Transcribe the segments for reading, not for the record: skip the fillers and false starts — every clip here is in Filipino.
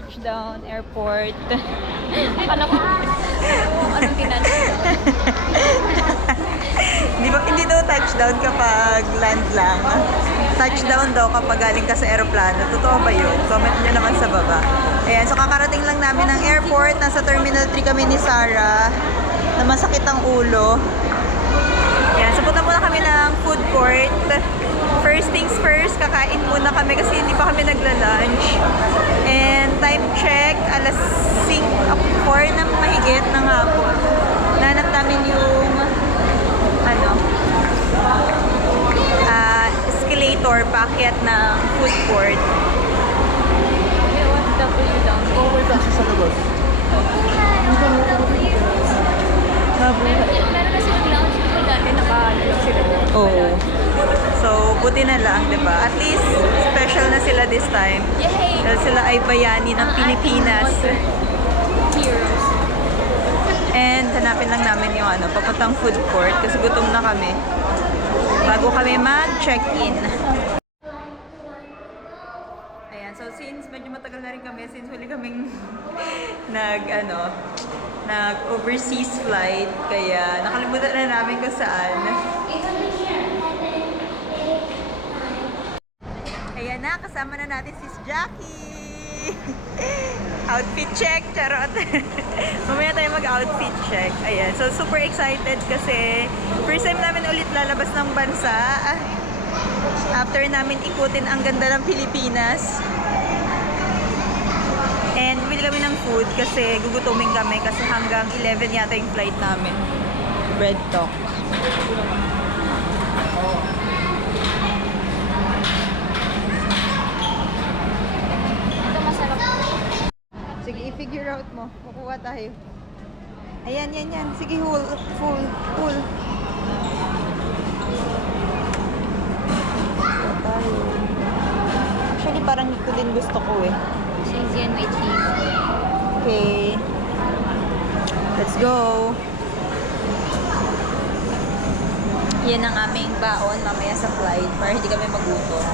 touchdown, airport. Akala ko, anong ginagawa? Hindi daw touchdown kapag land lang. Touchdown daw kapag galing ka sa aeroplano. Totoo ba yun? Comment nyo naman sa baba. Ayan, so kakarating lang namin ng airport. Nasa Terminal 3 kami ni Sarah. Na masakit ang ulo. Ayan, so punta muna kami ng food court. First things first, kakain muna kami kasi hindi pa kami nagla-lunch. And time check, alas 4 na mahigit ng hapon. Nanap namin yung escalator paakyat ng food court. OFW down. Sa labas. Meron na silang lounge dito dati, naka-lounge sila. Oo. So, buti na lang, di ba? At least, special na sila this time. Yay! Dahil sila ay bayani ng Pilipinas. Heroes. And hanapin lang namin yung papuntang food court kasi gutom na kami. Bago kami mag-check-in. Ayan, so since medyo matagal na rin kami, since huli kaming nag-overseas flight, kaya nakalimutan na namin kung saan. Ayan na, kasama na natin si Jackie! Outfit check, charot! Mamaya tayo mag-outfit check. Ayan, so super excited kasi first time namin ulit lalabas ng bansa. After namin ikutin ang ganda ng Pilipinas. And bili kami ng food kasi gugutumin kami kasi hanggang 11 yata yung flight namin. Bread talk. Ito masarap. Sige, i-figure out mo. Kukuha tayo. Ayan, yan. Sige, full. Kuha tayo. Actually, parang ito din gusto ko eh. Cheesy and may cheese. Okay. Let's go. Yan ang aming baon mamaya sa flight para hindi kami magutom.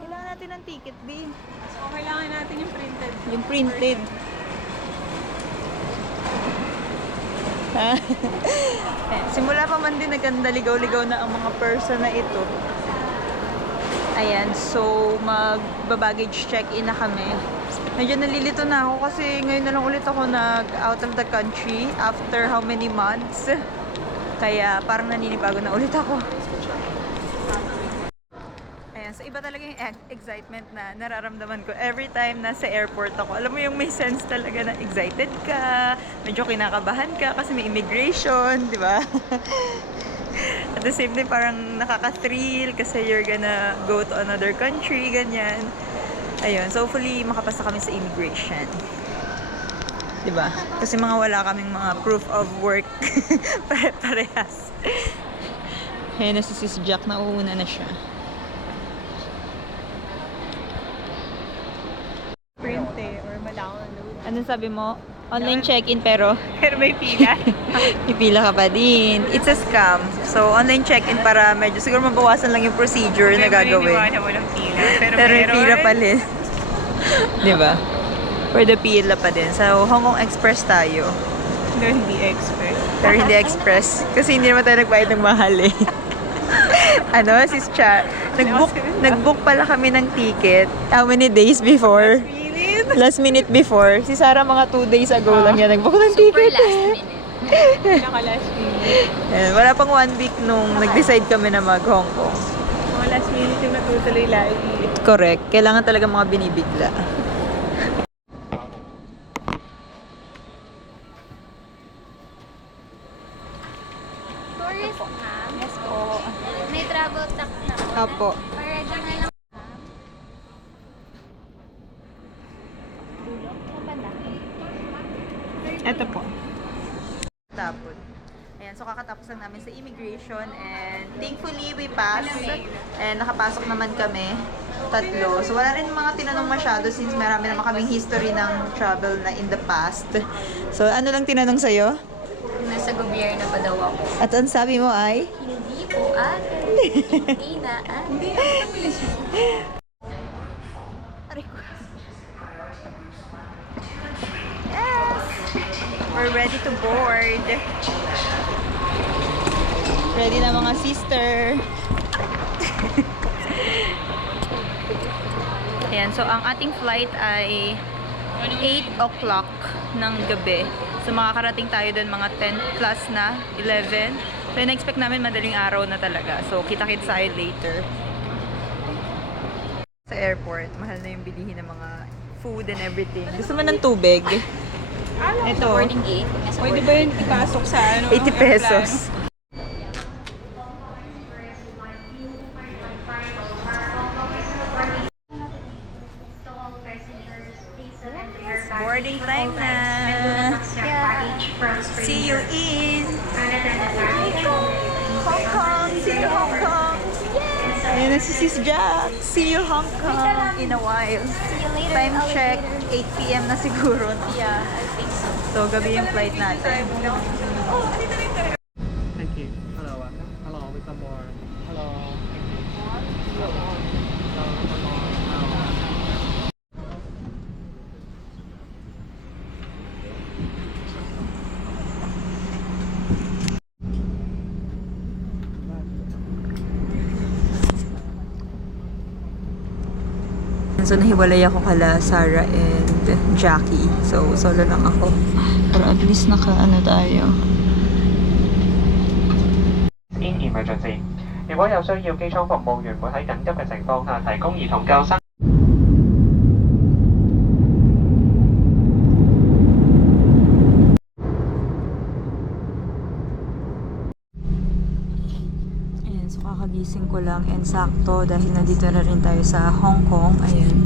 Kailangan natin ng ticket, B. So, kailangan natin yung printed. Yung printed. Simula pa man din naganda ligaw-ligaw na ang mga person na ito. Ayan, so mag-baggage check-in na kami. Medyo nalilito na ako kasi ngayon na lang ulit ako out of the country after how many months. Kaya parang naninibago na ulit ako. Ayan, so iba talaga yung excitement na nararamdaman ko every time nasa airport ako. Alam mo yung may sense talaga na excited ka, medyo kinakabahan ka kasi may immigration, di ba? At the same time, parang nakaka-thrill kasi you're gonna go to another country, ganyan. Ayun, so hopefully makapasa kami sa immigration. Diba? Kasi wala kaming mga proof of work. Pare-parehas. Ayun na si Sis Jack, nauuna na siya. Print or ma-download. Anong sabi mo? Online check-in pero Pero may pila. ipila ka pa din. It's a scam. So, online check-in para medyo siguro mabawasan lang yung procedure na gagawin. Walang pila. Pero may pila pa din. Diba? For the pila pa din. So, Hong Kong Express tayo. Pero hindi expert. Pero hindi express. Kasi hindi naman tayo nagbayad ng mahal eh. Sis Cha, nag-book pala kami ng ticket. How many days before? Last minute before. Si Sarah mga 2 days ago lang yan nag-book ng ticket. Super last minute. Naka-last minute. Ayan, wala pang 1 week nung nag-decide kami na mag-Hong Kong. Mga last minute yung natutuloy lagi. Correct. Kailangan talaga mga binibigla. Tourist, ma'am. Yes po. May travel tax na po. Apo. Para dyan na lang. Ito po. Tapos. Ayan, so kakatapos lang namin sa immigration and thankfully we passed and nakapasok naman kami. 3. So wala rin mga tinanong masyado since marami naman kaming history ng travel na in the past. So ano lang tinanong sa'yo? Nasa gobyerno pa daw ako. At ang sabi mo ay? Hindi po ate. Hindi na ate. Yes! We're ready to board. Ready na mga sister. Ayan, so ang ating flight ay 8 o'clock ng gabi. So makakarating tayo doon mga 10 plus na, 11. So na-expect namin madaling araw na talaga. So kita-kits tayo later. Sa airport, mahal na yung bilihin ng mga food and everything. Gusto mo ng tubig? Ito. Boarding gate. Pwede ba yun ipasok sa ano? 80 pesos. Boarding time na. See you in Hong Kong. See you Hong Kong. Ayan na si Sis Jack. See you Hong Kong in a while. See you later. Time check, 8 p.m. na siguro. No? Yeah, I think so. So, gabi yung flight natin. Thank you. Hello. Hello, with some more. Hello. Thank you. Hello. Hello. Hello. So, nahiwalay ako kala Sarah and Jackie. So, solo lang ako. Pero at least naka-ano tayo. In emergency， 如果有需要，機艙服務員會喺緊急嘅情況下提供兒童救生。 Ayan, so kakagising ko lang and sakto dahil nandito na rin tayo sa Hong Kong. Ayan.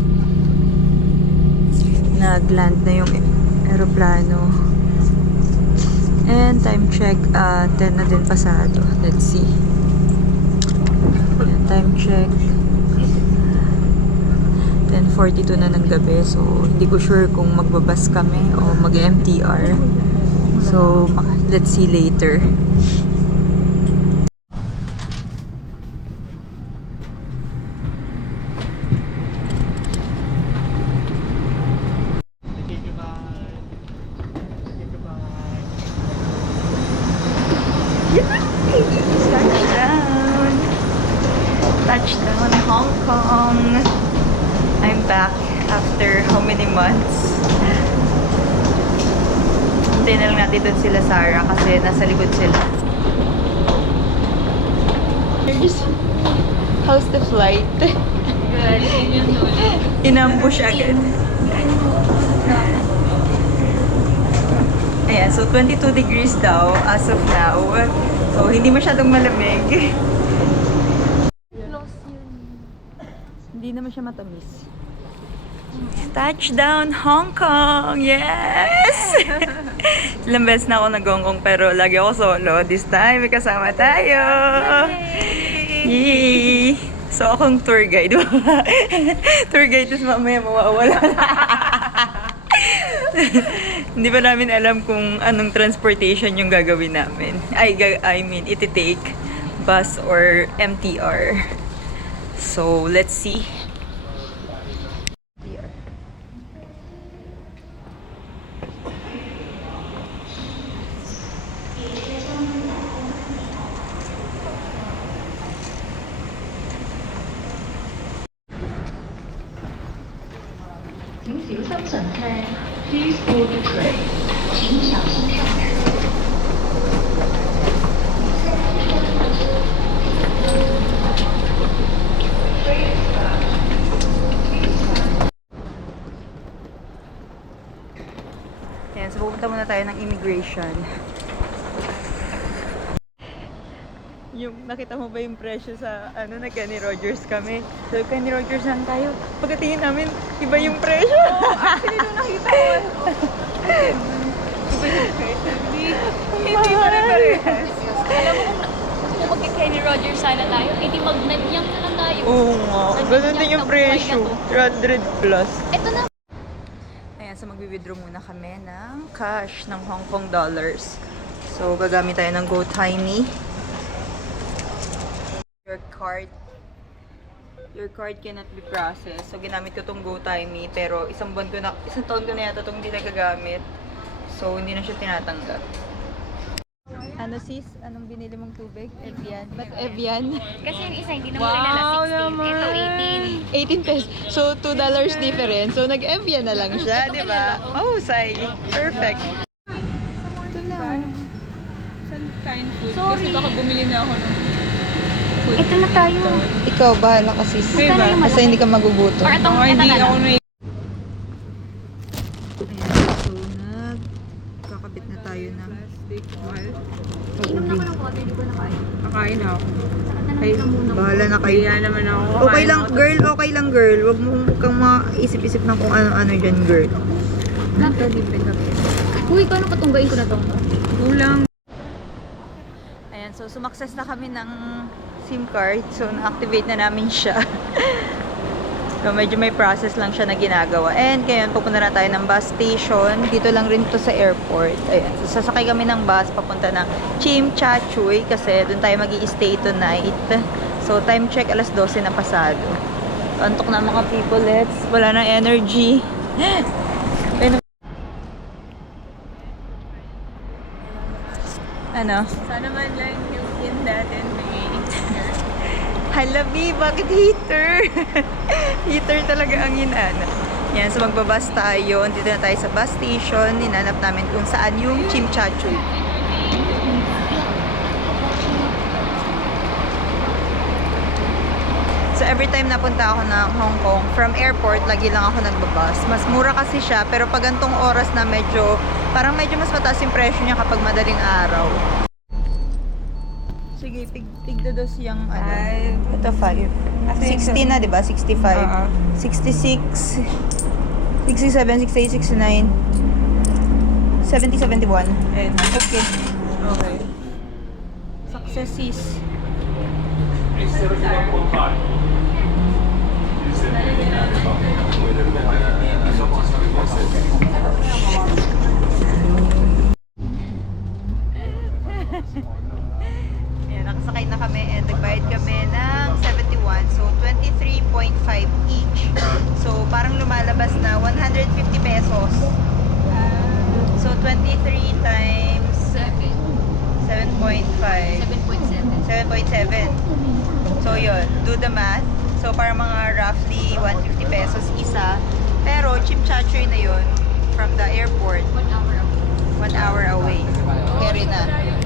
Nag-land na yung aeroplano. And time check, 10 na din pasado. Let's see. Ayan, time check. 10:42 na ng gabi. So, hindi ko sure kung magbabas kami o mag-MTR. So, let's see later. Touchdown! Touchdown, Hong Kong! I'm back after how many months? Hintayin na lang natin dun sila Sarah kasi nasa likod sila. How's the flight? Good. Inambush agad. Ayan, so 22 degrees daw as of now. So, hindi masyadong malamig. Hindi naman siya matamis. Touchdown, Hong Kong! Yes! Ilang beses na ako nag-Hong pero lagi ako solo. This time, may kasama tayo! Yay! So, akong tour guide. Tour guide, tapos mamaya mawawala. Hindi pa namin alam kung anong transportation yung gagawin namin. I mean, iti-take bus or MTR. So, let's see. Please board the train. 请小心上车。 Ayan, so pupunta muna tayo ng immigration. Yung, nakita mo ba yung presyo sa, ano, nag-Kenny Rogers kami? So, Kenny Rogers lang tayo. Pagkatingin namin, iba yung presyo. Actually, nung nakita ko, iba yung presyo. Hindi pare-parehas. Alam mo kung magka-Kenny Rogers sana tayo, edi mag-nadyang na lang tayo. Oo nga. Ganun din yung presyo. 300 plus. Ito na. Ayan, so magwi-withdraw muna kami ng cash ng Hong Kong dollars. So, gagamit tayo ng GoTiny. Your card. your card cannot be processed. So, ginamit ko tong GoTimey, pero isang taon ko na yata itong hindi nagagamit. So, hindi na siya tinatanggap. Ano sis? Anong binili mong tubig? Evian. Ba't Evian? Kasi yung isa hindi naman kilala 16. Ito 18 pesos. So, $2 difference. So, nag-Evian na lang siya, di ba? Oh, say. Perfect. Ito lang. Saan kain food? Sorry. Kasi baka bumili na ako ng 18. Ito na tayo. Ikaw, bahala ka sis. Diba? Basta hindi ka magugutom. Or itong, Oh, ito hindi na ako lang. na Ayan, so kakabit na tayo ng plastic. Mahal. Inom naman ako at hindi ko na kain. Kakain na ako. Ay, bahala na kayo. Kaya naman ako. Okay lang, girl, okay lang, girl. Huwag mo kang maisip-isip ng kung ano-ano dyan, girl. Ito, libre ka. Uy, paano patunggain ko na to? Kulang. Ayan, so sumakses na kami ng SIM card. So, na-activate na namin siya. So, medyo may process lang siya na ginagawa. And, kaya pupunta na tayo ng bus station. Dito lang rin to sa airport. Ayan, so, sasakay kami ng bus papunta ng Chimchachuy kasi doon tayo mag-i-stay tonight. So, time check, alas 12 na pasado. Antok na mga people, wala na energy. Ano? Sana man lang yung skin natin may Hala, B, bakit heater? Heater talaga ang inana. Yan, so magbabas tayo. Dito na tayo sa bus station. Hinanap namin kung saan yung Chimchachuy. So every time napunta ako ng Hong Kong, from airport, lagi lang ako nagbabas. Mas mura kasi siya, pero pag gantong oras na parang medyo mas mataas yung presyo niya kapag madaling araw. Sige, tigdados yung ano. Ito 5. 60 na, di ba? 65. 66. 67, 68, 69. 70, 71. And, Okay. okay. Success sis. Ayan, nakasakay na kami and nagbayad kami ng 71. So, 23.5 each. So, parang lumalabas na 150 pesos. So, 23 times 7.5. 7.7. So, yun. Do the math. So, parang mga roughly 150 pesos isa. Pero, Chimchachoy na yun from the airport. 1 hour away. Carry na. Are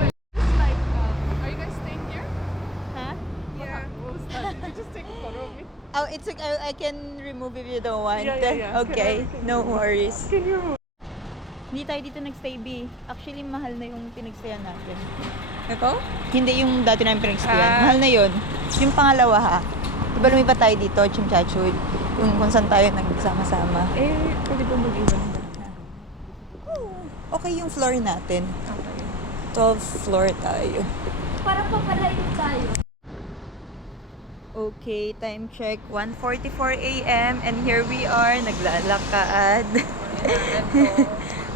you guys staying here? Huh? Yeah. We'll start. You just take a photo of me. Oh, it's okay. I can remove if you don't want. Yeah. Okay. No worries. Hindi tayo dito nagstay, B. Actually, mahal na yung pinagstayan natin. Ito? Hindi yung dati namin pinagstayan. Ah. Mahal na yun. Yung pangalawa, ha? Diba lumipat tayo dito, Chimchachoy? Yung kung saan tayo nagsama-sama. Eh, pwede ba mag-iwan? Okay yung floor natin. 12th floor tayo. Parang papalayo tayo. Okay, time check. 1:44 a.m. and here we are, naglalakad.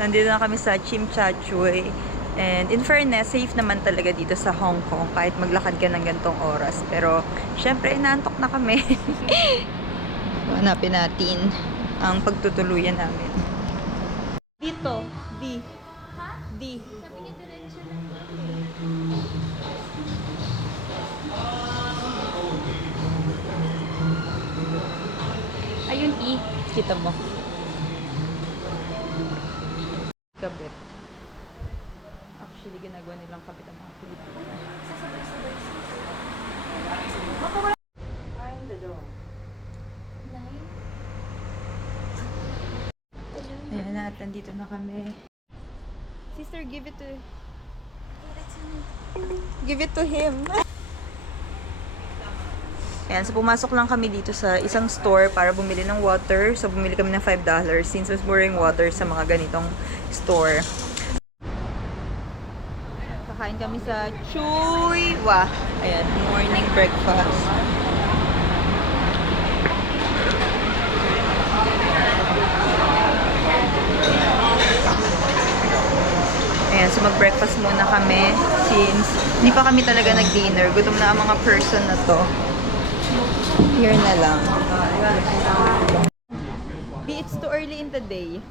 Nandito na kami sa Chimchachoy. And in fairness, safe naman talaga dito sa Hong Kong kahit maglakad ka ng gantong oras. Pero, syempre, inaantok na kami. Hanapin natin ang pagtutuluyan namin. Dito, D. D. Sabi niya diretso. Ayun, E. Kita mo. Kabit. Actually, ginagawa nilang kabit ang mga Pilipino. Ayan na, nandito na kami. Sister, give it to him. Ayan, so pumasok lang kami dito sa isang store para bumili ng water. So, bumili kami ng $5 since mas mura yung water sa mga ganitong store. Kakain kami sa Chuy Wa. Ayan, morning breakfast. Ayan, so mag-breakfast muna kami since hindi pa kami talaga nag-dinner. Gutom na ang mga person na to. Here na lang. B, it's too early in the day.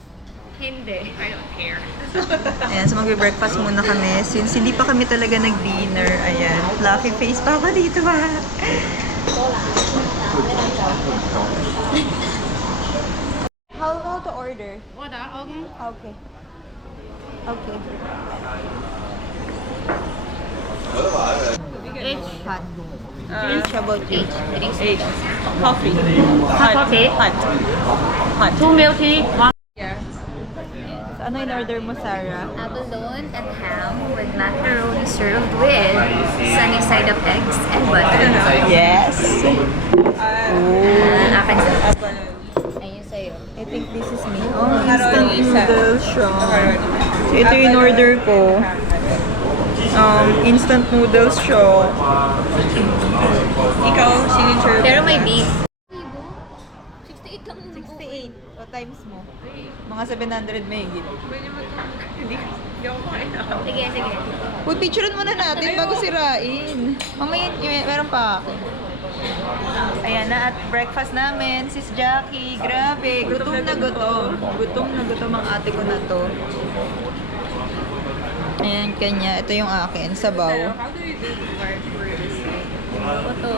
Hindi. I don't care. Ayan, so magbe-breakfast muna kami. Since hindi pa kami talaga nag-dinner. Ayan, fluffy face pa ako dito ba? How to order? Okay. Okay. Hot. Trouble tea. H. Coffee. Coffee. Hot. Hot. 2 milk tea. So, ano in order mo, Sarah? Abalone and ham with macaroni served with sunny side of eggs and butter. Yes. Akin sa... Ayun sa'yo. I think this is me. Oh, instant noodles siya. So, ito yung order ko. Instant noodles siya. Ikaw, signature. Pero may beef. 68 lang. 68. O times mo. Mga 700 may higit. Sige, sige. Uy, picturean muna natin bago sirain. Mamaya, meron pa ako. Ayan na at breakfast namin. Sis Jackie, grabe. Gutom na gutom. Gutom na gutom ang ate ko na to. Ayan, kanya. Ito yung akin. Sabaw. How do you do the work for this? Ito.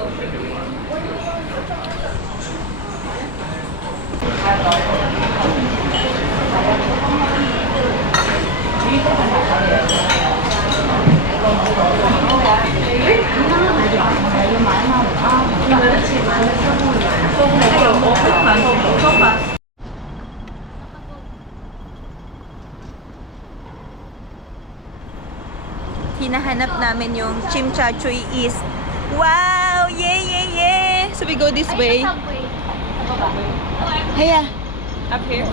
Hinahanap namin yung Chimchachoy East. Wow! Yay, yay, yay! So we go this way. Haya. Up here?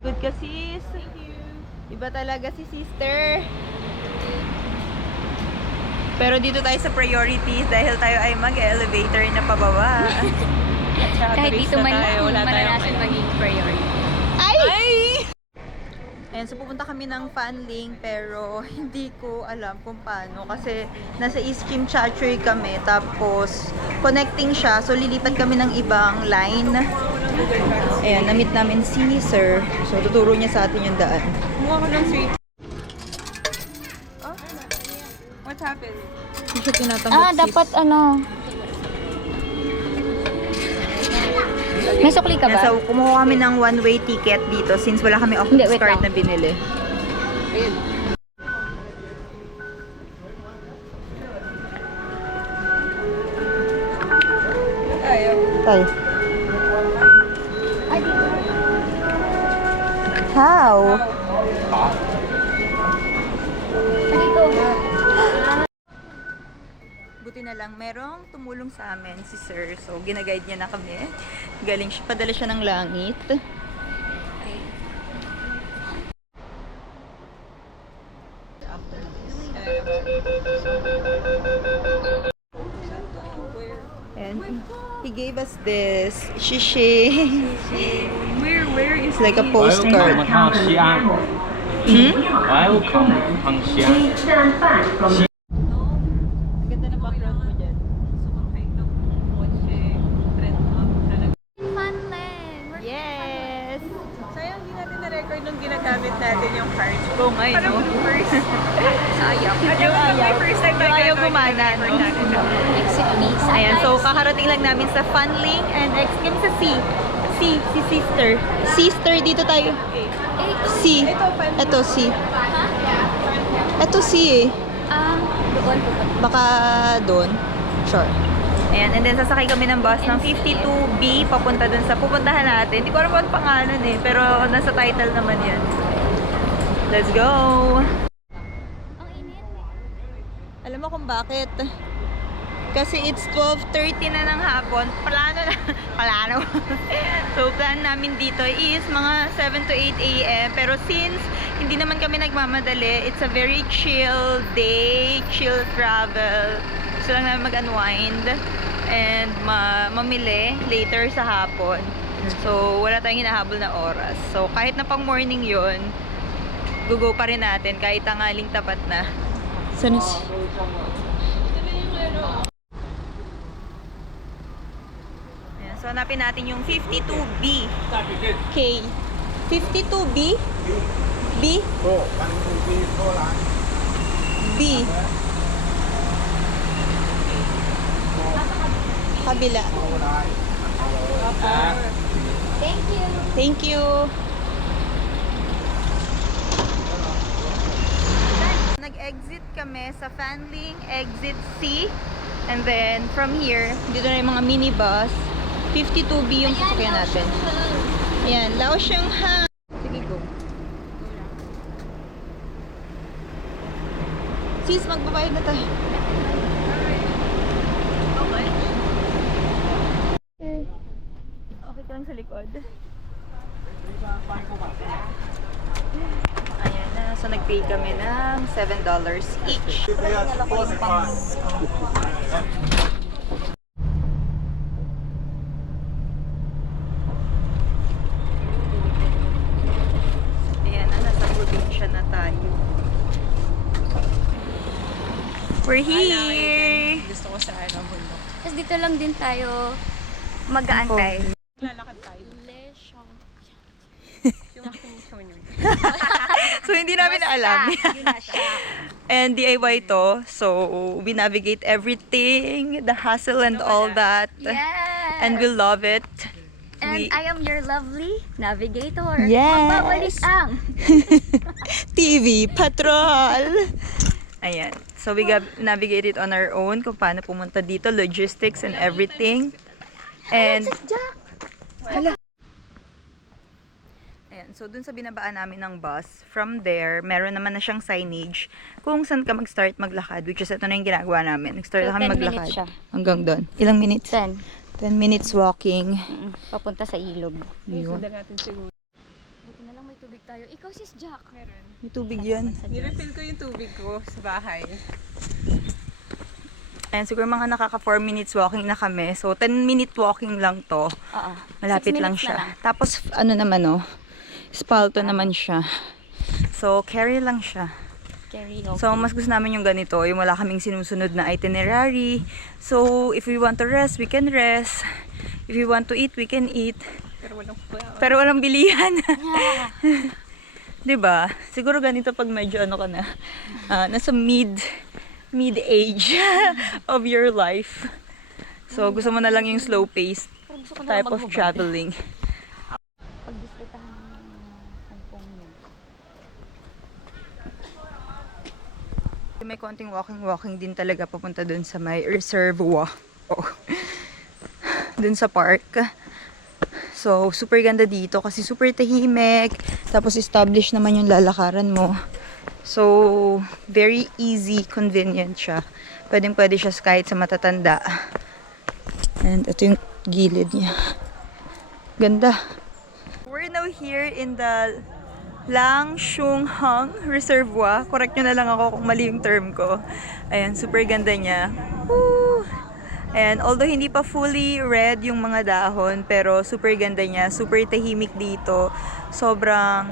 Good ka, sis. Iba talaga si sister. Pero dito tayo sa priorities dahil tayo ay mag-elevator na pababa. Kahit dito man Wala tayong maranasan maging priority. Ay! Ayan, so pupunta kami ng Fanling pero hindi ko alam kung paano kasi nasa East Chimchachoy kami tapos connecting siya so lilipat kami ng ibang line. Ayan, na-meet namin si Sir. So tuturo niya sa atin yung daan. Kumuha ko ng sweet. Oh? What happened? Hindi siya tinatanggap, sis. Dapat ano. May sukli ka Ayan, ba? so kumuha kami ng one-way ticket dito since wala kami Hindi, office wait card lang. na binili. Ayun. Ayaw. Tayo. How? Buti na lang, merong tumulong sa amin si Sir. So, ginaguide niya na kami. Galing siya, padala siya ng langit. And he gave us this shishi. Where is It's like a Welcome postcard. 康西安 Hmm? Welcome 康西安 Ang ganda ng background mo dyan. Sumakay ng kotse. Trend up talaga. Funland! Yes! Sayang hindi natin na-record nung ginagamit natin yung cards. Kung ay, Parang no? bloopers. Sayang. Yung My first time yung ayaw gumana, no? Exit me. Ayan, so kakarating lang namin sa Fanling and next kami sa C. Si sister. Sister, dito tayo. C. Ito, C. Ito, C eh. Doon. Baka doon. Sure. Ayan, and then sasakay kami ng bus ng 52B papunta dun sa pupuntahan natin. Hindi ko alam ang pangalan eh, pero nasa title naman yan. Let's go! Ang init. Alam mo kung bakit? Kasi it's 12:30 na ng hapon. Plano. So, plan namin dito is mga 7 to 8 a.m. Pero since hindi naman kami nagmamadali, it's a very chill day, chill travel. Gusto lang namin mag-unwind and mamili later sa hapon. So, wala tayong hinahabol na oras. So, kahit na pang morning yon, go pa rin natin kahit tangaling tapat na. Sana So, hanapin natin yung 52B. K. 52B? B? B. Kabila. Thank you. Thank you. Nag-exit kami sa Fanling Exit C. And then, from here, dito na yung mga minibus. 52B yung sasakyan natin. Ayan, Laoxianghang. Sige, go. Sis, magbabayad na tayo. Okay ka lang sa likod. Ayan na. So, nag-pay kami ng $7 each. Ayan na. Nasa probinsya na tayo. We're here! Gusto ko sa bundok. Tapos dito lang din tayo mag-aantay. Lalakad tayo. So, hindi namin alam. And DIY to. So, we navigate everything, the hassle and all that. Yes! And we love it. And We- I am your lovely navigator. Yes! Magbabalik ang TV Patrol! Ayan. So, we navigate it on our own kung paano pumunta dito, logistics and everything. And, Jack! ayan, so dun sa binabaan namin ng bus, from there, meron naman na siyang signage kung saan ka mag-start maglakad, which is ito na yung ginagawa namin. Nag-start So, na kami 10 maglakad. minutes siya. Hanggang doon. Ilang minutes? 10. 10 minutes walking. Papunta sa ilog. Yun. Sundan natin siguro. Buti na lang may tubig tayo. Ikaw sis Jack. Meron. May tubig yan. Nirefill ko yung tubig ko sa bahay. Ayan, siguro mga nakaka 4 minutes walking na kami. So, 10-minute walking lang to. Oo. Malapit 6 lang minutes siya. na lang. Tapos, ano naman, oh, spalto naman siya. So, carry lang siya. Carry okay. So, mas gusto namin yung ganito, yung wala kaming sinusunod na itinerary. So, if we want to rest, we can rest. If we want to eat, we can eat. Pero walang Pero walang bilihan. 'Di ba? Siguro ganito pag medyo ano ka na, nasa mid-age of your life. So, gusto mo na lang yung slow pace Gusto ko na type of maghubad. traveling. Pag-disfrutahan ng Hong Kong yun. May konting walking din talaga papunta dun sa may reservoir. Oh. Dun sa park. So, super ganda dito kasi super tahimik. Tapos, established naman yung lalakaran mo. So, very easy, convenient siya. Pwedeng-pwede siya kahit sa matatanda. And ito yung gilid niya. Ganda. We're now here in the Laoxianghang Reservoir. Correct nyo na lang ako kung mali yung term ko. Ayan, super ganda niya. Woo! And although hindi pa fully red yung mga dahon, pero super ganda niya. Super tahimik dito. Sobrang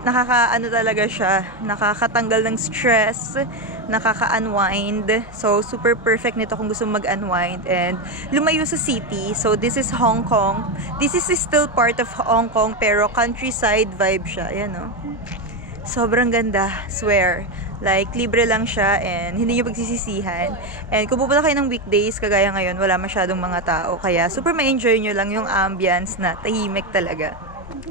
nakakaano talaga siya. Nakakatanggal ng stress. Nakaka-unwind. So, super perfect nito kung gusto mag-unwind. And lumayo sa city. So, this is Hong Kong. This is still part of Hong Kong, pero countryside vibe siya. Ayan, no? Sobrang ganda. Swear. Like, libre lang siya and hindi nyo pagsisisihan. And kung pupunta kayo ng weekdays, kagaya ngayon, wala masyadong mga tao. Kaya super ma-enjoy nyo lang yung ambience na tahimik talaga.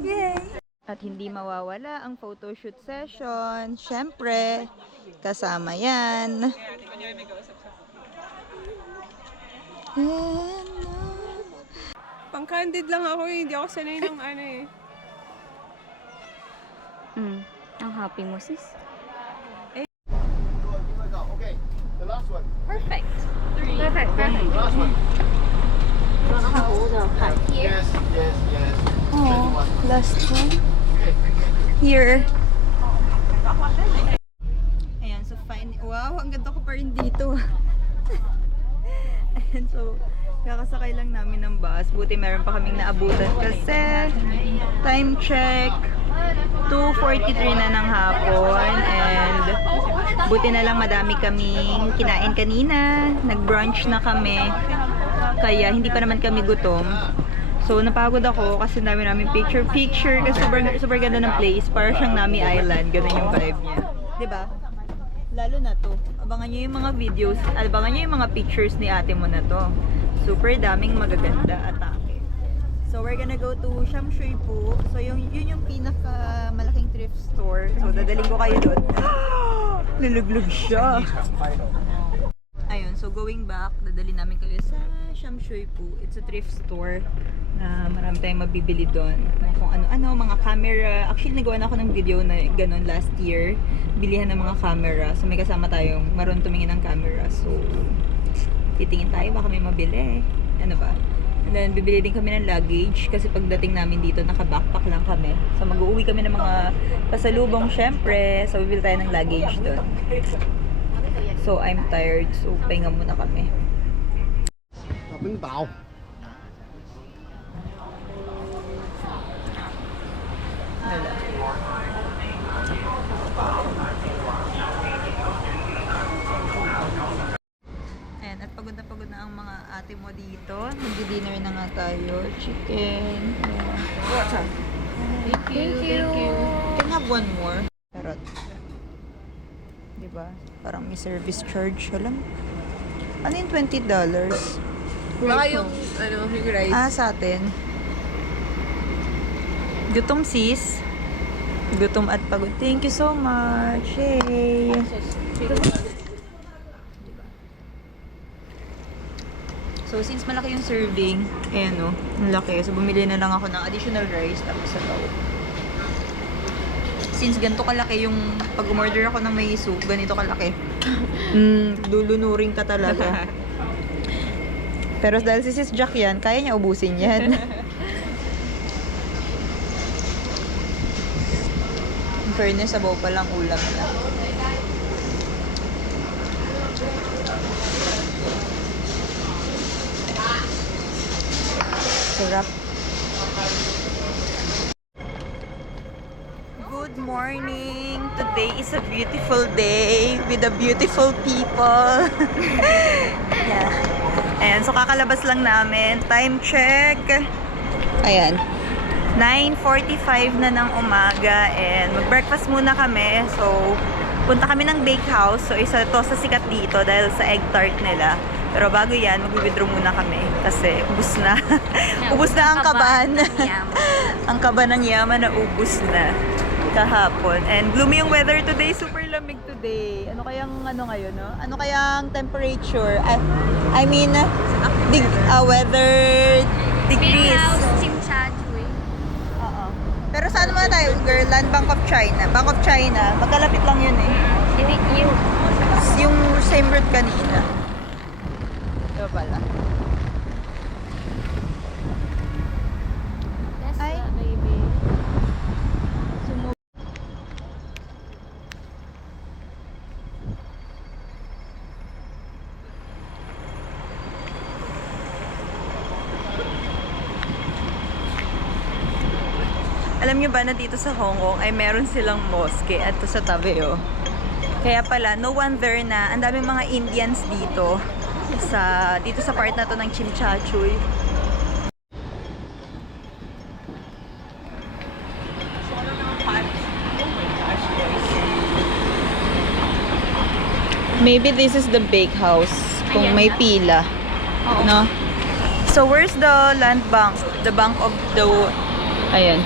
Yay! At hindi mawawala ang photoshoot session. Syempre, kasama yan. Pang-candid lang ako eh. Hindi ako sanay ng ano eh. Ang happy mo sis. Okay, the last one. Perfect. The last one. Yes, yes, yes. Oh, last one. Here. Ayan, so fine. Wow, ang ganda ko pa rin dito. Ayan, so kakasakay lang namin ng bus. Buti meron pa kaming naabutan kasi time check 2:43 na ng hapon and buti na lang madami kaming kinain kanina. Nag-brunch na kami. kaya hindi pa naman kami gutom. So, napagod ako kasi dami namin picture kasi super ganda ng place. Para siyang Nami Island. Ganun yung vibe niya. Diba? Lalo na to. Abangan nyo yung mga videos, abangan nyo yung mga pictures ni ate mo na to. Super daming magaganda atake. So, we're gonna go to Shamshui-pu. So, yun yung pinaka malaking thrift store. So, dadaling ko kayo doon. Luluglog siya. Ayun, so going back, dadali namin kayo sa Shamshui-pu. It's a thrift store na marami tayong mabibili doon. Kung ano-ano, mga camera. Actually, nagawa na ako ng video na ganun last year. Bilihan ng mga camera. So, may kasama tayong marunong tumingin ng camera. So, titingin tayo, baka may mabili. Ano ba? And then, bibili din kami ng luggage kasi pagdating namin dito, naka-backpack lang kami. So, mag-uwi kami ng mga pasalubong, syempre. So, bibili tayo ng luggage doon. So, I'm tired. So, pahinga muna kami. Bánh tàu. Wala. Ayan, at pagod na ang mga ate mo dito. Nag-dinner na nga tayo. Chicken. Ayan. Thank you. Can have one more. Charot. Diba? Parang may service charge. Alam? Ano yung $20? Baka yung, yung rice. Ah, sa atin. Gutom sis. Gutom at pagod. Thank you so much. Yay! So, since malaki yung serving, ayan o, ang laki. So, bumili na lang ako ng additional rice tapos sa tao. Since ganito kalaki yung pag umorder ako ng may soup, ganito kalaki. Lulunuring ka talaga. Pero dahil si Sis Jack yan, kaya niya ubusin yan. In fairness, sabaw pa lang ulam na. Sarap. Good morning! Today is a beautiful day with the beautiful people. Yeah. Ayan, so kakalabas lang namin. Time check. Ayan. 9:45 na ng umaga and mag-breakfast muna kami. So, punta kami ng bakehouse. So, isa to sa sikat dito dahil sa egg tart nila. Pero bago yan, mag-withdraw muna kami kasi ubus na. Ubus na ang kaban. Ang kaban ng yaman na ubus na kahapon. And gloomy yung weather today. Super lamig today. Ano kayang ngayon, no? Ano kayang temperature? I mean, weather degrees. Chimchachui. Oo. Pero saan muna tayo, girl? Land Bank of China. Bank of China. Magkalapit lang yun eh. Hindi yung Yung same route kanina. Ito pala. Ay. baby. Alam nyo ba na dito sa Hong Kong ay meron silang mosque at to sa tabi oh. Kaya pala, no wonder na ang daming mga Indians dito sa part na to ng Chimchachui. Maybe this is the bakehouse kung may pila. No? So where's the land bank? The bank of the... Ayan.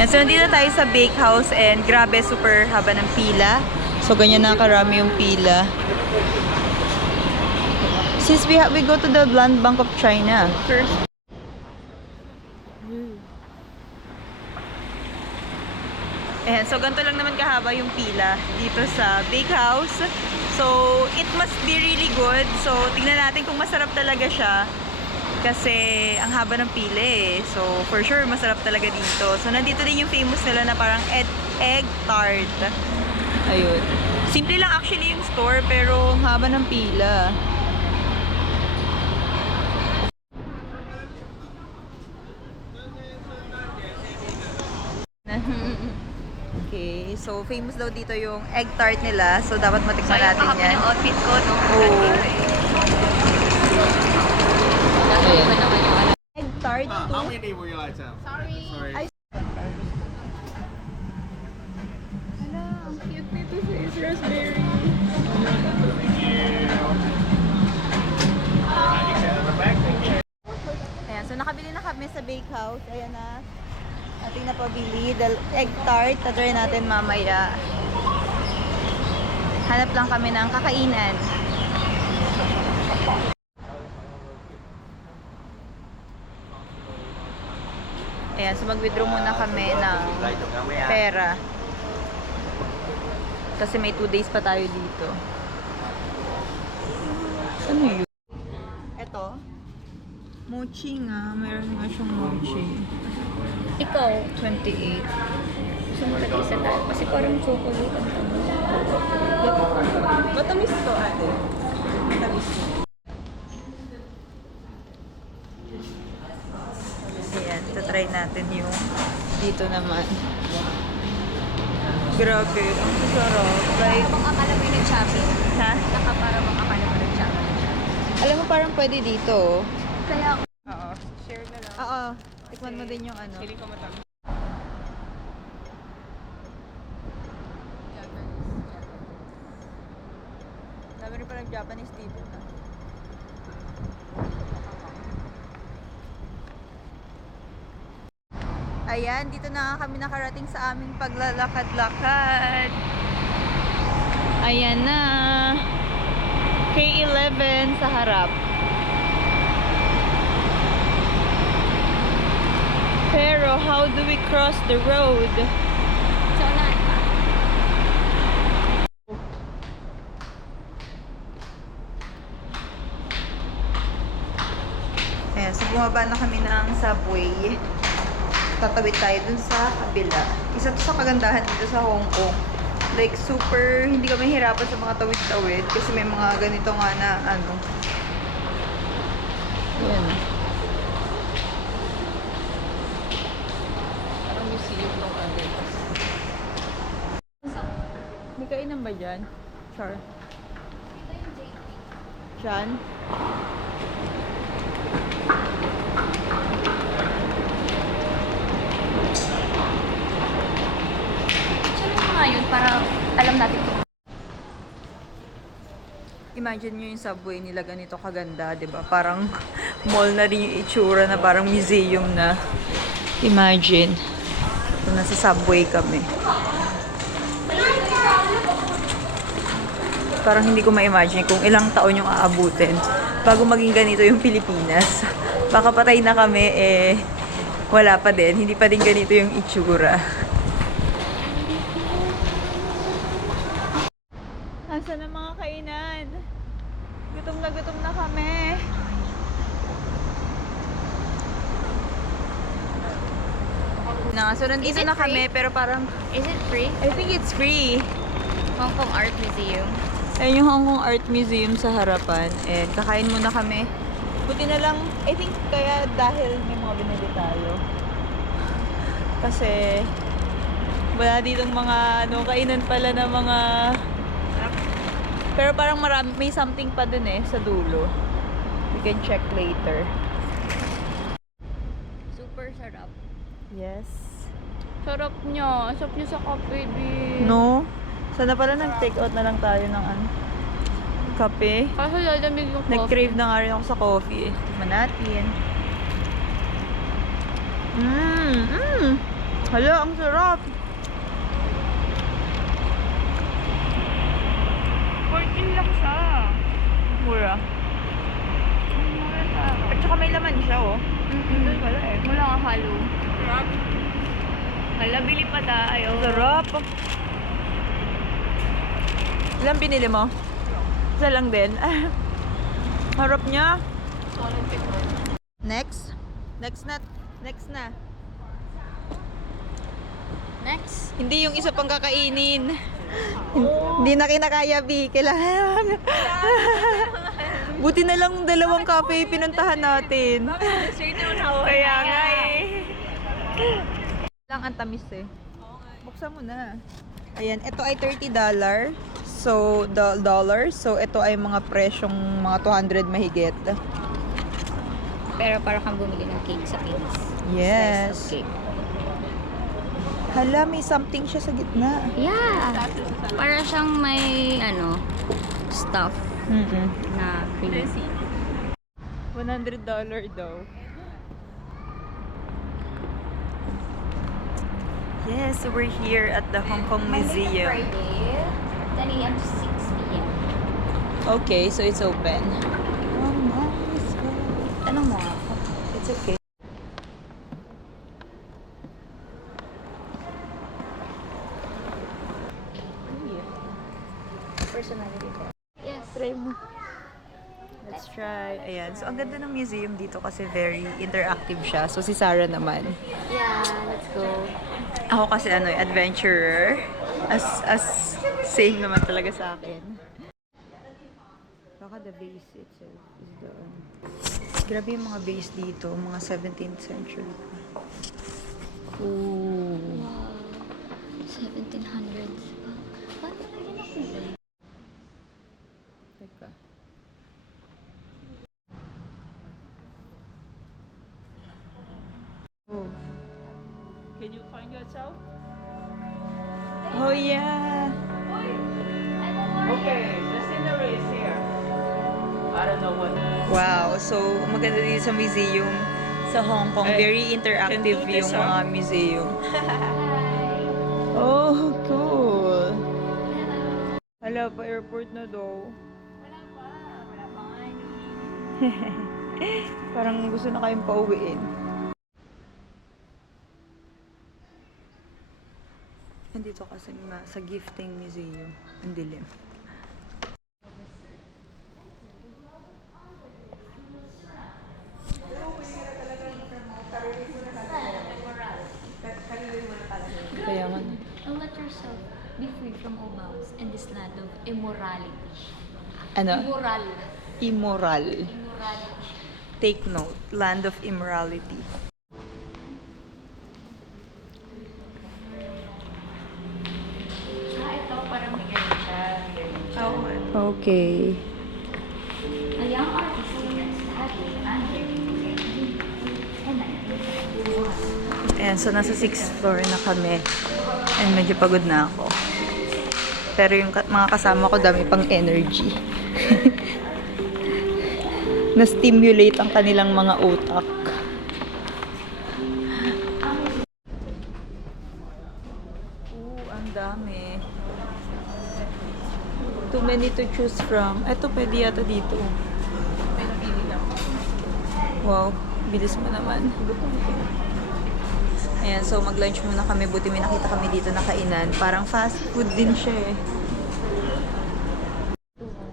And so, nandito tayo sa bakehouse and grabe, super haba ng pila. So, ganyan na karami yung pila. Since we go to the Land Bank of China first. Ayan, so ganito lang naman kahaba yung pila dito sa bakehouse. So, it must be really good. So, tingnan natin kung masarap talaga siya. Kasi ang haba ng pila eh. So, for sure, masarap talaga dito. So, nandito din yung famous nila na parang egg tart. Ayun. Simple lang actually yung store, pero ang haba ng pila. Okay, so famous daw dito yung egg tart nila. So, dapat matikman natin yan. Yung outfit ko, no? Oo. Ayan. Iba naman yung ano. Egg tart. How many were you like to have? Sorry. Ang cute nito sis. Raspberry. Ayan, so nakabili na kami sa bakehouse. Ayan na. Ating napabili. Egg tart. Tatry natin mamaya. Hanap lang kami ng kakainan. Ayan, so mag-withdraw muna kami ng pera. Kasi may 2 days pa tayo dito. Ano yun? Ito. Mochi nga. Mayroon nga siyang mochi. Ikaw, 28. gusto mo tag-isa tayo. Kasi parang chocolate ang tamis. Matamis to, ate. Matamis to. Ayan, tatry natin yung dito naman. Grabe, ang sarap. Like, Parang akala mo yung nag-shopping. ha? Parang akala mo nag-shopping. Alam mo, parang pwede dito. Kaya Oo. Share na lang. Oo, tikman mo din yung ano. Feeling ko matamis. Dami rin palang Japanese dito na. Ayan, dito na nga kami nakarating sa aming paglalakad-lakad. Ayan na. K11 sa harap. Pero how do we cross the road? so na. Ayan, so bumaba na kami ng subway. Tatawid tayo dun sa kabila. Isa to sa kagandahan dito sa Hong Kong. Like, super, hindi kami hirapan sa mga tawid-tawid kasi may mga ganito nga na, ano. Ayan. Parang museum ng ano. May kainan ba dyan? Sure. Dyan? Picture mo nga yun para alam natin kung Imagine nyo yung subway nila ganito kaganda, di ba? Parang mall na rin yung itsura na parang museum na. Imagine. Kung nasa subway kami. Parang hindi ko ma-imagine kung ilang taon yung aabutin bago maging ganito yung Pilipinas. Baka patay na kami, wala pa din. Hindi pa din ganito yung itsura. Asa na mga kainan? Gutom na kami. So nandito Is it na kami, free? pero parang, is it free? I think it's free. Hong Kong Art Museum. Ayun yung Hong Kong Art Museum sa harapan. And kakain muna kami. Buti na lang, I think kaya dahil may mga binili tayo. Kasi wala ditong mga kainan pala na mga... Pero parang marami, may something pa dun sa dulo. We can check later. Super sarap. Yes. Sarap niya. Sarap niya sa kape din. No? Sana pala nag-take out na lang tayo ng kape. Kaso lalamig yung coffee. Nag-crave na nga rin ako sa coffee. Tikman natin. Hala, ang sarap. 14 lang siya. Mura. Mura sa At saka may laman siya, oh. Doon wala Wala nga halo. Sarap. Hala, bili pa tayo. Sarap. Ilang binili mo? Isa lang din. Harap niya. Next. Next na. Next. Hindi yung isa pang kakainin. Hindi na kinakaya, B. Kailangan. Buti na lang dalawang cafe pinuntahan natin. Kaya nga lang ang tamis Buksan mo na. Ayan, ito ay $30. So, dollars. So, ito ay mga presyong mga 200 mahigit. Pero para kang bumili ng cake sa Pinis. Yes. Slice of cake. Hala, may something siya sa gitna. Yeah. Para siyang may, stuff na cream. $100 daw. Yes, we're here at the Hong Kong Museum. Friday, 10 a.m. to 6 p.m. Okay, so it's open. Oh, nice. Tanong mo ako. It's okay. Personality test. Yes. Try mo. Let's try. Ayan. So, ang ganda ng museum dito kasi very interactive siya. So, si Sarah naman. Yeah, let's go. Ako kasi adventurer. As same naman talaga sa akin. Baka the base itself is doon. Grabe yung mga base dito. Mga 17th century. Ooh. Wow. 1700s. Paano na yun ako? Teka. Oh. Can you find yourself? Oh, yeah. Okay, the scenery is here. I don't know what. Wow. So, maganda dito sa museum sa Hong Kong. Eh, Very interactive can do this, yung mga museum. Oh, cool. Hala, pa-airport na daw. Wala pa nga Parang gusto na kayong pauwiin. Nandito kasi sa gifting museum. Ang dilim. Kaya nga. Don't let yourself be free from all bounds in this land of immorality. Ano? Immoral. Immoral. Immorality. Take note. Land of immorality. Ito parang may ganyan siya. Okay. A young artist student studying under Ayan, so nasa 6th floor na kami. And medyo pagod na ako. Pero yung mga kasama ko dami pang energy. Na-stimulate ang kanilang mga utak. Ang dami. Too many to choose from. Eto, pwede yata dito. Wow, bilis mo naman. Ayan, so mag-lunch muna kami. Buti may nakita kami dito na kainan. Parang fast food din siya eh.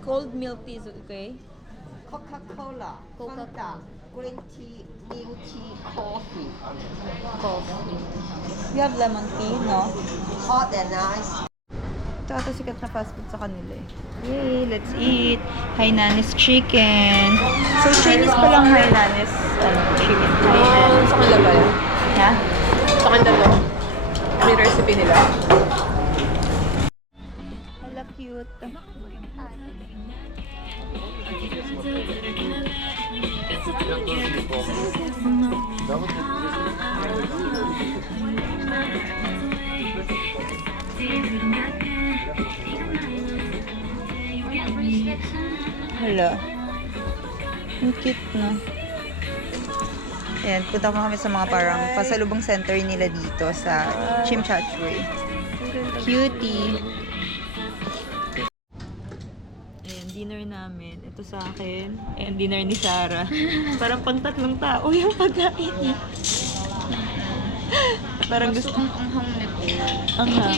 Cold milk tea is okay? Coca-Cola, Fanta, green tea, new tea, coffee. Coffee. You have lemon tea, no? Hot and nice. Ito ata sikat na fast food sa kanila eh. Yay, let's eat. Hainanese chicken. So, Chinese pa lang Hainanese chicken. Sa kanila ba yan? Ha? Sa kanila ba? May recipe nila. Hala, cute. Hala. Ang cute na. Ayan, punta pa kami sa mga parang pasalubong center nila dito sa Tsim Sha Tsui. Cutie. Ayan, dinner namin. Ito sa akin. Ayan, dinner ni Sarah. Parang pang 3 tao yung pagkain niya. Parang gusto.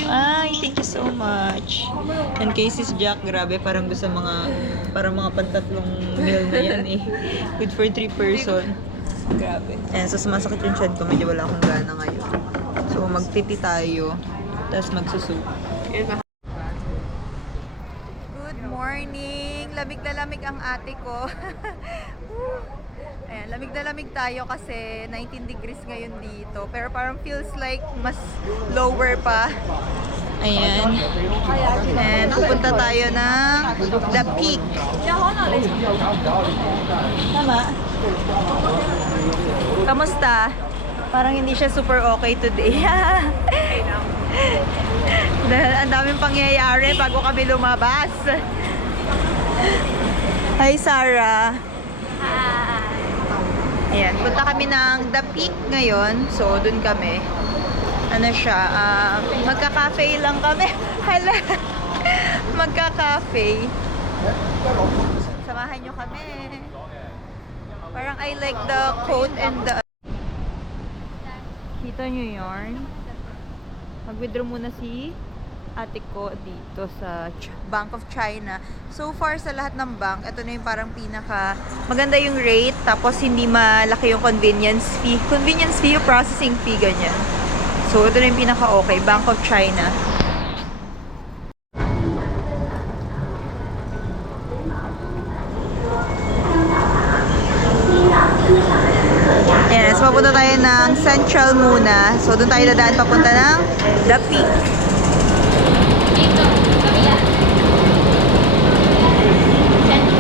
Ay, thank you so much. And kay Sis Jack, grabe, parang gusto parang mga pang 3 meal na yan eh. Good for 3 person. Grabe. And so, sumasakit yung chan ko. Medyo wala akong gana ngayon. So, magtiti tayo. Tapos magsusup. Good morning! Lamig na lamig ang ate ko. Ayan, lamig na lamig tayo kasi 19 degrees ngayon dito. Pero parang feels like mas lower pa. Ayan. And pupunta tayo ng The Peak. Tama? Kamusta? Parang hindi siya super okay today. Dahil ang daming pangyayari bago kami lumabas. Hi, Sarah. Ayan, punta kami ng The Peak ngayon. So, dun kami. Ano siya, magka-cafe lang kami. Hala! Magka-cafe. Samahan nyo kami. Parang I like the coat and the... Kita nyo yarn? Mag-withdraw muna si ate ko dito sa Bank of China. So far sa lahat ng bank, ito na yung parang pinaka maganda yung rate, tapos hindi malaki yung convenience fee. Convenience fee yung processing fee, ganyan. So ito na yung pinaka okay, Bank of China. Ayan, so papunta tayo ng Central muna. So doon tayo dadaan papunta ng The Peak.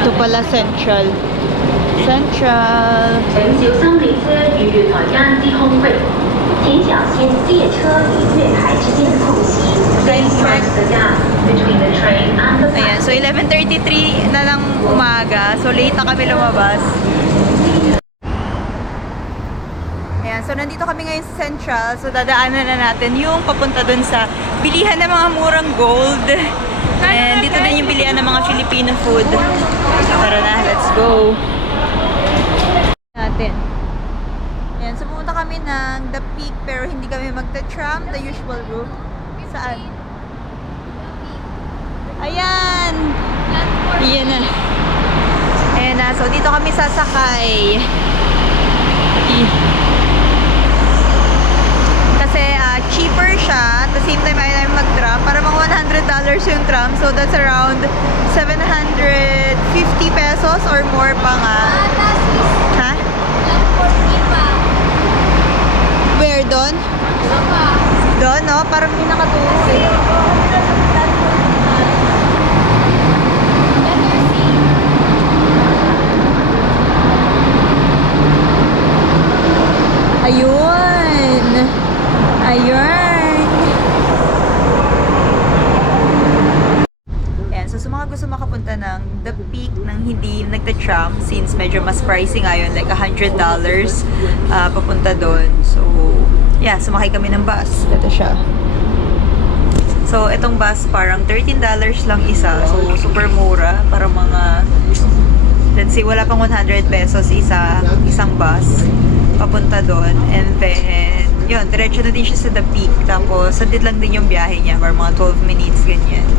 Ito pala Central. Central. 乘九三列車與台間之空域，請小心列車與月台之間空隙。Please mind the gap between the train and the Ayan, so 11:33 na ng umaga. So late na kami lumabas. Ayan, so nandito kami ngayon sa Central. So dadaanan na natin yung papunta dun sa bilihan ng mga murang gold. And dito din yung bilihan ng mga Filipino food. Tara na, let's go. Natin. Ayan, so pumunta kami ng The Peak pero hindi kami magta-tram, the usual route. Saan? Ayan! Ayan na. Ayan na, so dito kami sasakay. Kasi cheaper siya, at the same time ayaw namin mag-tram. Para mga $100 yung tram, so that's around 750 pesos or more pa nga. Ha? Where? Doon? Doon, no? Parang may nakatulog eh. Ayun! Ayun! Ayan, so sa mga gusto makapunta ng The Peak nang hindi nagta-tram, since medyo mas pricey nga yun, like $100 papunta doon. So, yeah, sumakay kami ng bus. Ito siya. So, itong bus parang $13 lang isa. So, super mura. Para mga, let's say, wala pang 100 pesos isang bus papunta doon. And then, yun, diretso na din siya sa The Peak. Tapos, sandid lang din yung biyahe niya. Para mga 12 minutes, ganyan.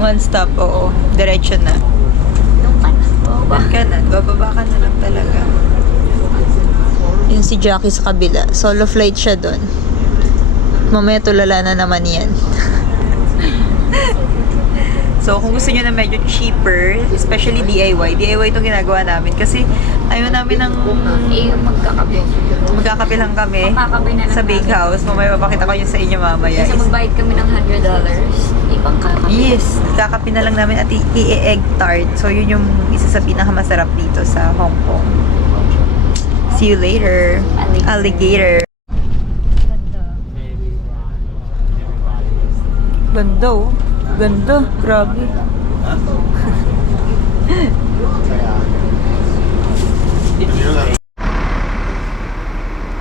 One stop, oo. Diretso na. Bababa ka na. Bababa ka na lang talaga. Yung si Jackie sa kabila. Solo flight siya doon. Mamaya tulala na naman yan. So, kung gusto nyo na medyo cheaper, especially DIY itong ginagawa namin. Kasi, ayaw namin ng... Magkakape lang kami sa bake house. Mamaya papakita ko yun sa inyo mamaya. Kasi magbayad kami ng $100. Ibang kakape. Yes, kakape na lang namin at i-egg tart. So, yun yung isa sa pinakamasarap dito sa Hong Kong. See you later. Alligator. Ganda oh. Ganda. Grabe.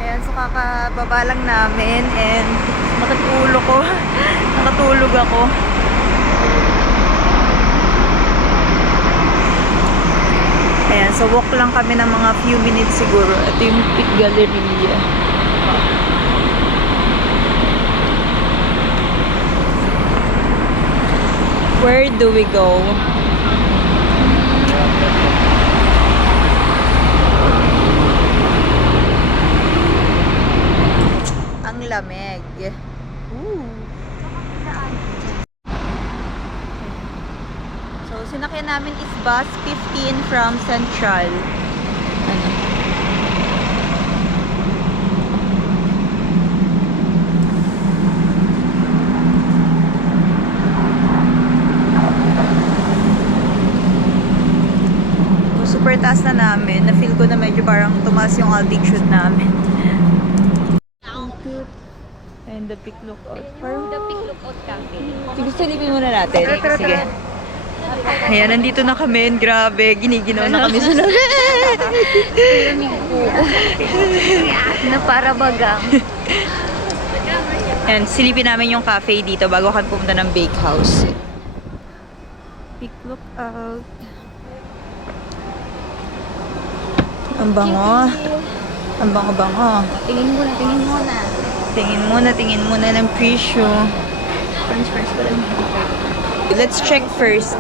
Ayan, so kakababa lang namin and nakatulog ako. Ayan, so walk lang kami ng mga few minutes siguro. Ito yung Peak Galleria. Where do we go? Ang lamig. Ooh. So, sinakyan namin is bus 15 from Central. Ano? namin. Na-feel ko na medyo parang tumaas yung altitude namin. And the Peak Lookout. The Peak Lookout Cafe. Sige, silipin muna natin. Tara. Sige. Ayan, nandito na kami. Grabe, giniginaw na kami sa labi. Na para bagang. Ayan, silipin namin yung cafe dito bago kami pumunta ng bakehouse. Peak Lookout. Ang bango. Ang bango-bango. Tingin muna. Tingin muna ng presyo. French fries pa lang. Let's check first.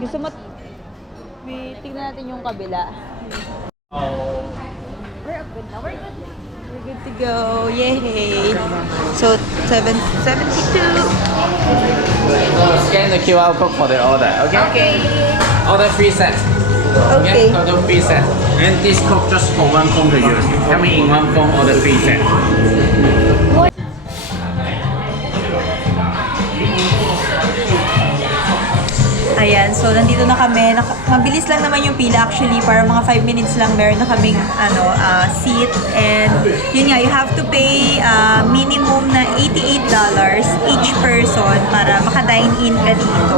Gusto mo... Tignan natin yung kabila. We're good now. We're good. We're good to go. Yay! So, 772. Scan the QR code for the order, okay? Okay. Order 3 sets. Okay. Total 3 sets. And this code just for one phone to use. Coming in one phone, order 3 sets. Ayan, so nandito na kami. Mabilis lang naman yung pila actually. Para mga 5 minutes lang meron na kaming seat. And yun nga, you have to pay minimum na $88 each person para maka-dine-in ka dito.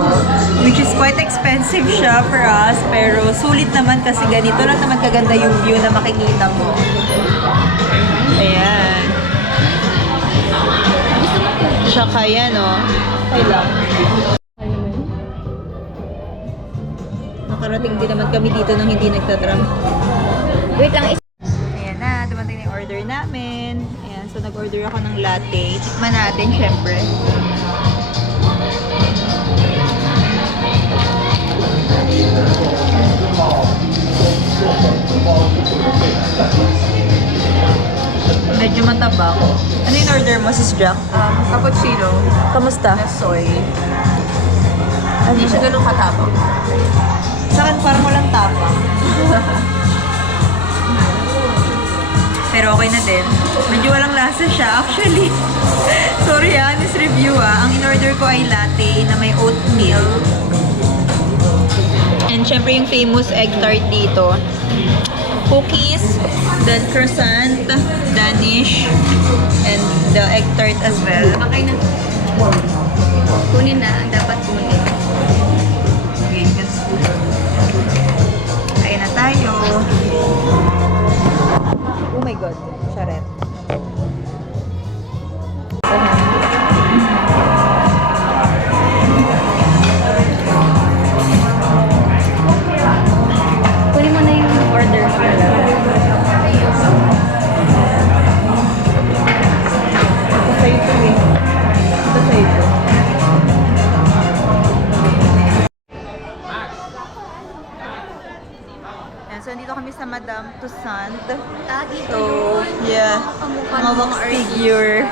Which is quite expensive siya for us. Pero sulit naman kasi ganito lang naman kaganda yung view na makikita mo. Ayan. Tsaka yan, oh. Kailang. Nakarating din naman kami dito nang hindi nagtatram. Wait lang. Ayan na, dumating na yung order namin. Ayan, so nag-order ako ng latte. Tikman natin, syempre. Medyo matabang. Ano yung order mo, Sis Jack? Cappuccino Kamusta? na soy. Ano Hindi siya ganun katabang. Sa akin, parang walang tapang. Pero okay na din. Medyo walang lasa siya, actually. Sorry honest review Ang in-order ko ay latte na may oatmeal. And syempre yung famous egg tart dito. Cookies, then croissant, Danish, and the egg tart as well. Okay na. Kunin na. Ang dapat kunin. Okay, guys. Kain na tayo. Oh my God, charet. Kunin mo na yung order. Ito sa ito eh. Ito sa ito. Yan, so nandito kami sa Madame Toussaint. Dito So, yeah. Kamukha Mga ng wax figure.